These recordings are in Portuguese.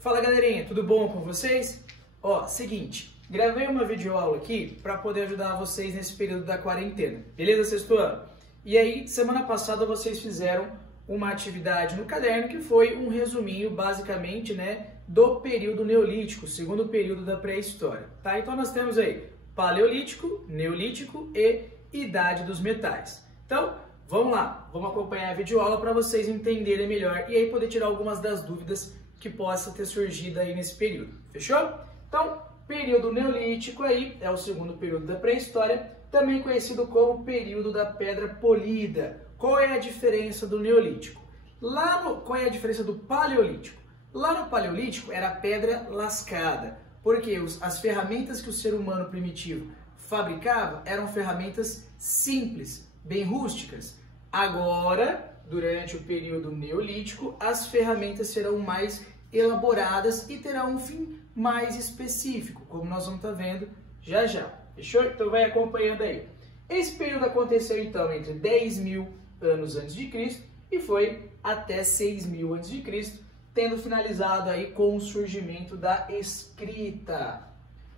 Fala galerinha, tudo bom com vocês? Ó, seguinte, gravei uma videoaula aqui para poder ajudar vocês nesse período da quarentena, beleza, sexto ano? E aí, semana passada vocês fizeram uma atividade no caderno que foi um resuminho, basicamente, né, do período neolítico, segundo período da pré-história, tá? Então nós temos aí paleolítico, neolítico e idade dos metais. Então, vamos lá, vamos acompanhar a videoaula para vocês entenderem melhor e aí poder tirar algumas das dúvidas que possa ter surgido aí nesse período, fechou? Então, período neolítico aí é o segundo período da pré-história, também conhecido como período da pedra polida. Qual é a diferença do neolítico? Qual é a diferença do paleolítico? Lá no paleolítico era pedra lascada, porque as ferramentas que o ser humano primitivo fabricava eram ferramentas simples, bem rústicas. Agora, durante o período neolítico, as ferramentas serão mais elaboradas e terão um fim mais específico, como nós vamos estar vendo já já. Fechou? Então vai acompanhando aí. Esse período aconteceu então entre 10.000 anos antes de Cristo e foi até 6.000 antes de Cristo, tendo finalizado aí com o surgimento da escrita.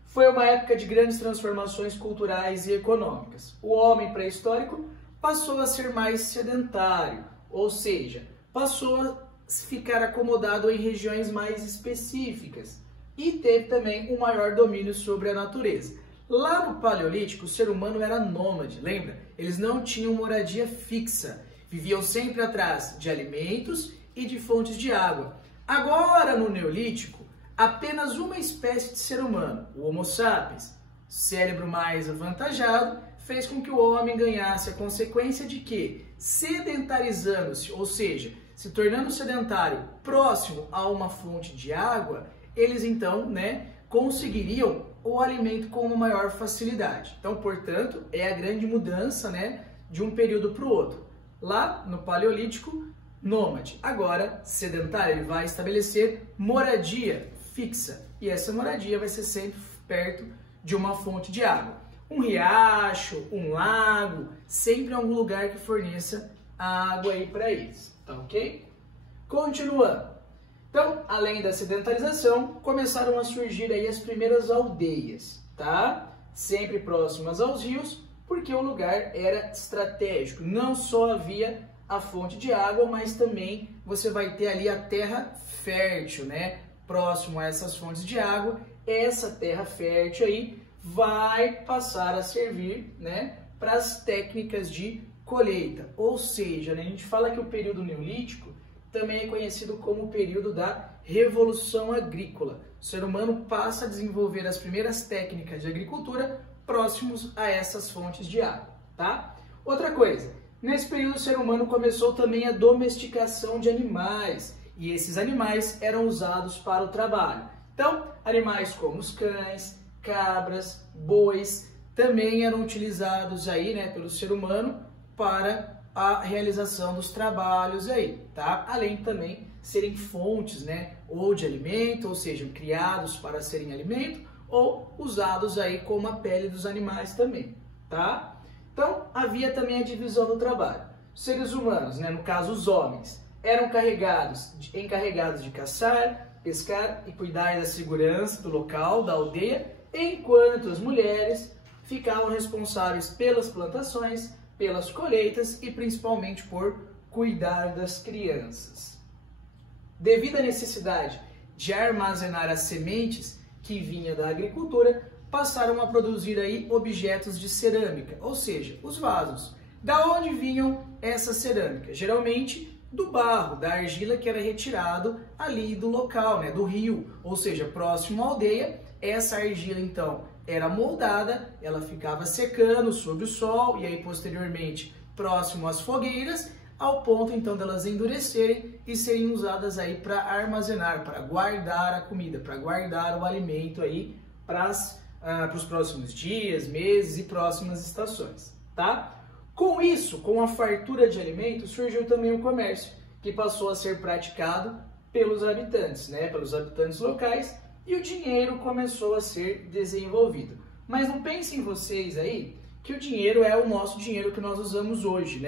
Foi uma época de grandes transformações culturais e econômicas. O homem pré-histórico passou a ser mais sedentário, ou seja, passou a ficar acomodado em regiões mais específicas e teve também um maior domínio sobre a natureza. Lá no Paleolítico, o ser humano era nômade, lembra? Eles não tinham moradia fixa, viviam sempre atrás de alimentos e de fontes de água. Agora, no Neolítico, apenas uma espécie de ser humano, o Homo sapiens, cérebro mais avantajado, fez com que o homem ganhasse a consequência de que, sedentarizando-se, ou seja, se tornando sedentário próximo a uma fonte de água, eles então, conseguiriam o alimento com uma maior facilidade. Então, portanto, é a grande mudança, de um período para o outro. Lá no Paleolítico, nômade. Agora, sedentário, ele vai estabelecer moradia fixa. E essa moradia vai ser sempre perto de uma fonte de água. Um riacho, um lago, sempre algum lugar que forneça água aí para eles, tá ok? Continuando. Então, além da sedentarização, começaram a surgir aí as primeiras aldeias, tá? Sempre próximas aos rios, porque o lugar era estratégico. Não só havia a fonte de água, mas também você vai ter ali a terra fértil, próximo a essas fontes de água. Essa terra fértil aí vai passar a servir, para as técnicas de colheita. Ou seja, a gente fala que o período neolítico também é conhecido como o período da revolução agrícola. O ser humano passa a desenvolver as primeiras técnicas de agricultura próximos a essas fontes de água, tá? Outra coisa, nesse período o ser humano começou também a domesticação de animais, e esses animais eram usados para o trabalho. Então, animais como os cães, cabras, bois, também eram utilizados aí, pelo ser humano para a realização dos trabalhos aí, tá? Além de também serem fontes, ou de alimento, ou seja, criados para serem alimento, ou usados aí como a pele dos animais também, tá? Então, havia também a divisão do trabalho. Os seres humanos, no caso os homens, eram encarregados de caçar, pescar e cuidar da segurança do local, da aldeia, enquanto as mulheres ficavam responsáveis pelas plantações, pelas colheitas e principalmente por cuidar das crianças. Devido à necessidade de armazenar as sementes que vinha da agricultura, passaram a produzir aí objetos de cerâmica, ou seja, os vasos. Da onde vinham essas cerâmicas? Geralmente do barro, da argila que era retirado ali do local, do rio, ou seja, próximo à aldeia. Essa argila então era moldada, ela ficava secando sob o sol e aí posteriormente próximo às fogueiras, ao ponto então delas endurecerem e serem usadas aí para armazenar, para guardar a comida, para guardar o alimento aí para os próximos dias, meses e próximas estações, tá? Com isso, com a fartura de alimentos, surgiu também o comércio, que passou a ser praticado pelos habitantes, pelos habitantes locais, e o dinheiro começou a ser desenvolvido. Mas não pensem vocês aí que o dinheiro é o nosso dinheiro que nós usamos hoje,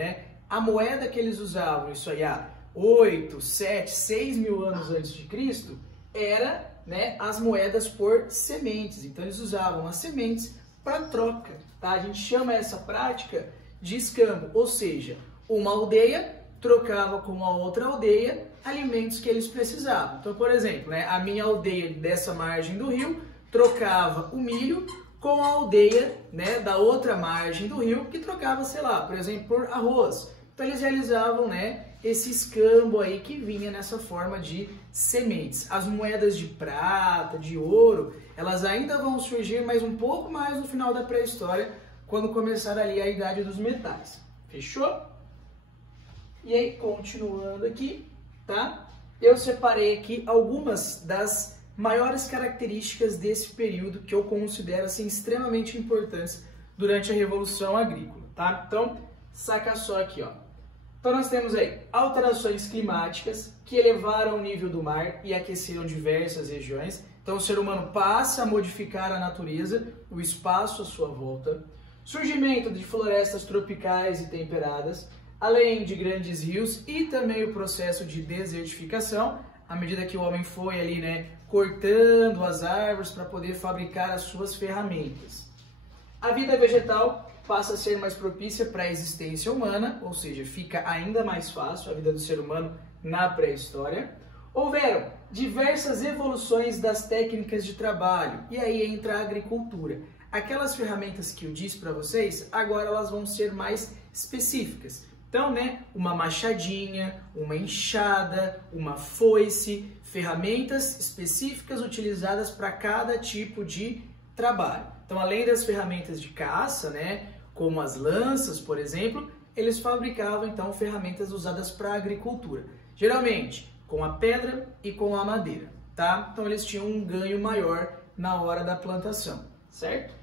A moeda que eles usavam, isso aí há 8, 7, 6 mil anos antes de Cristo, era, né, as moedas por sementes. Então eles usavam as sementes para troca, tá? A gente chama essa prática de escambo, ou seja, uma aldeia trocava com uma outra aldeia alimentos que eles precisavam. Então, por exemplo, né, a minha aldeia dessa margem do rio trocava o milho com a aldeia, né, da outra margem do rio que trocava, sei lá, por exemplo, por arroz. Então eles realizavam, né, esse escambo aí que vinha nessa forma de sementes. As moedas de prata, de ouro, elas ainda vão surgir, mas um pouco mais no final da pré-história, quando começar ali a idade dos metais. Fechou? E aí, continuando aqui, tá? Eu separei aqui algumas das maiores características desse período que eu considero assim extremamente importantes durante a Revolução Agrícola, tá? Então, saca só aqui, ó. Então nós temos aí alterações climáticas que elevaram o nível do mar e aqueceram diversas regiões. Então o ser humano passa a modificar a natureza, o espaço à sua volta. Surgimento de florestas tropicais e temperadas, além de grandes rios e também o processo de desertificação, à medida que o homem foi ali, né, cortando as árvores para poder fabricar as suas ferramentas. A vida vegetal passa a ser mais propícia para a existência humana, ou seja, fica ainda mais fácil a vida do ser humano na pré-história. Houveram diversas evoluções das técnicas de trabalho, e aí entra a agricultura. Aquelas ferramentas que eu disse para vocês, agora elas vão ser mais específicas. Então, né, uma machadinha, uma enxada, uma foice, ferramentas específicas utilizadas para cada tipo de trabalho. Então, além das ferramentas de caça, né, como as lanças, por exemplo, eles fabricavam então ferramentas usadas para a agricultura, geralmente com a pedra e com a madeira, tá? Então eles tinham um ganho maior na hora da plantação, certo?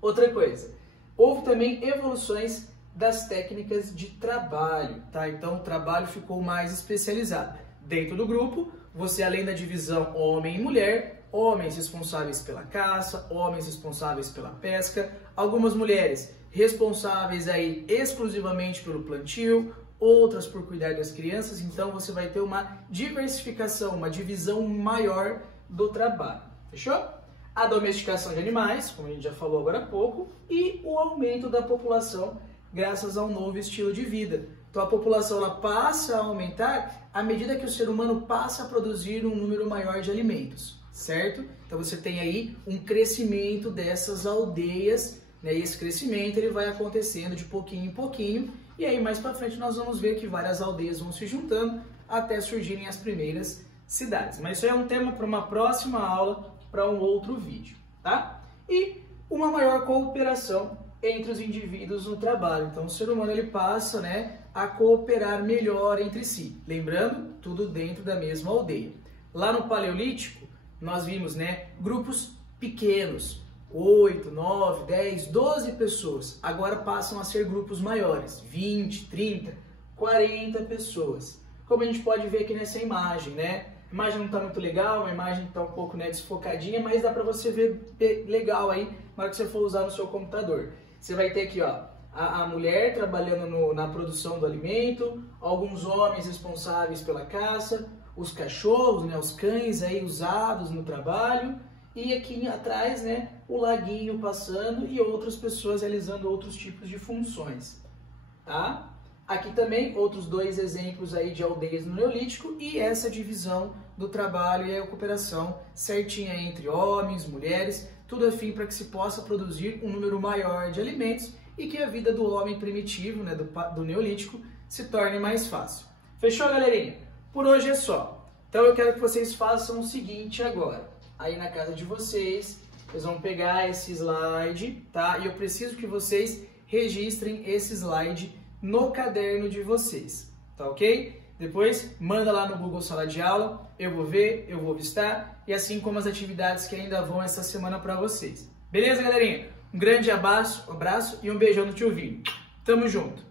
Outra coisa, houve também evoluções das técnicas de trabalho, tá? Então o trabalho ficou mais especializado. Dentro do grupo, você além da divisão homem e mulher, homens responsáveis pela caça, homens responsáveis pela pesca, algumas mulheres responsáveis aí exclusivamente pelo plantio, outras por cuidar das crianças, então você vai ter uma diversificação, uma divisão maior do trabalho, fechou? A domesticação de animais, como a gente já falou agora há pouco, e o aumento da população graças ao novo estilo de vida. Então a população ela passa a aumentar à medida que o ser humano passa a produzir um número maior de alimentos, certo? Então você tem aí um crescimento dessas aldeias, né? E esse crescimento ele vai acontecendo de pouquinho em pouquinho, e aí mais para frente nós vamos ver que várias aldeias vão se juntando até surgirem as primeiras cidades. Mas isso é um tema para uma próxima aula, para um outro vídeo, tá? E uma maior cooperação entre os indivíduos no trabalho. Então o ser humano ele passa, né, a cooperar melhor entre si. Lembrando, tudo dentro da mesma aldeia. Lá no Paleolítico, nós vimos, né, grupos pequenos, 8, 9, 10, 12 pessoas. Agora passam a ser grupos maiores, 20, 30, 40 pessoas. Como a gente pode ver aqui nessa imagem, né? A imagem não está muito legal, a imagem está um pouco, né, desfocadinha, mas dá para você ver legal aí na hora que você for usar no seu computador. Você vai ter aqui, ó, a mulher trabalhando na produção do alimento, alguns homens responsáveis pela caça, os cachorros, né, os cães aí usados no trabalho, e aqui atrás, né, o laguinho passando e outras pessoas realizando outros tipos de funções, tá? Aqui também outros dois exemplos aí de aldeias no Neolítico e essa divisão do trabalho e a cooperação certinha entre homens, mulheres, tudo a fim para que se possa produzir um número maior de alimentos e que a vida do homem primitivo, né, do Neolítico, se torne mais fácil. Fechou, galerinha? Por hoje é só. Então eu quero que vocês façam o seguinte agora. Aí na casa de vocês, vocês vão pegar esse slide, tá? E eu preciso que vocês registrem esse slide no caderno de vocês, tá ok? Depois manda lá no Google Sala de Aula, eu vou ver, eu vou vistar, e assim como as atividades que ainda vão essa semana para vocês. Beleza, galerinha? Um grande abraço e um beijão no tio Vinho. Tamo junto!